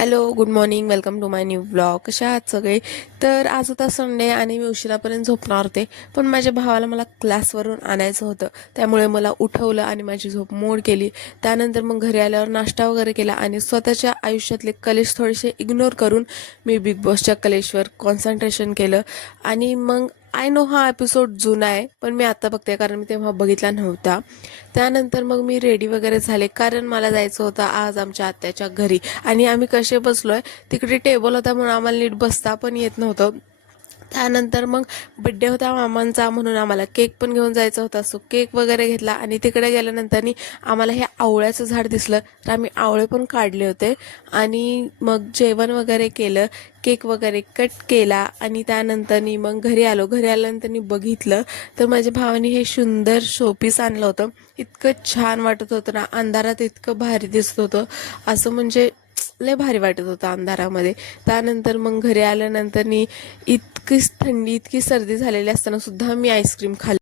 Hello, good morning. Welcome to my new blog. कशा आहात सगळे? तर आज होता संडे आणि मी उशिरापर्यंत झोपणार होते, पण माझ्या भावाला मला क्लासवरून आणायचं होतं. त्यामुळे मला उठवलं आणि माझी झोप मोड केली. त्यानंतर मग घरी आल्यावर नाश्ता वगैरे केला आणि स्वतःच्या आयुष्यातले कलेश थोडेसे इग्नोर करून मी बिग बॉसच्या कलेशवर कॉन्सन्ट्रेशन केलं. आणि मग आय नो हा एपिसोड जुना आहे, पण मी आता बघते कारण मी तेव्हा बघितला नव्हता. त्यानंतर मग मी रेडी वगैरे झाले कारण मला जायचं होतं आज आमच्या आत्याच्या घरी. आणि आम्ही कसे बसलोय, तिकडे टेबल होता म्हणून आम्हाला नीट बसता पण येत नव्हतं. त्यानंतर मग बड्डे होता मामांचा म्हणून आम्हाला केक पण घेऊन जायचा होता. सो केक वगैरे घेतला आणि तिकडे गेल्यानंतर आम्हाला हे आवळ्याचं झाड दिसलं, तर आम्ही आवळे पण काढले होते. आणि मग जेवण वगैरे केलं, केक वगैरे कट केला आणि त्यानंतर मग घरी आलो. घरी आल्यानंतर बघितलं तर माझ्या भावाने हे सुंदर शोपीस आणलं होतं. इतकं छान वाटत होतं ना, अंधारात इतकं भारी दिसत होतं. असं म्हणजे लय भारी वाटत होतं अंधारामध्ये. त्यानंतर मग घरी आल्यानंतर इतकी थंडी, इतकी सर्दी झालेली असताना सुद्धा मी आईस्क्रीम खाल्ली.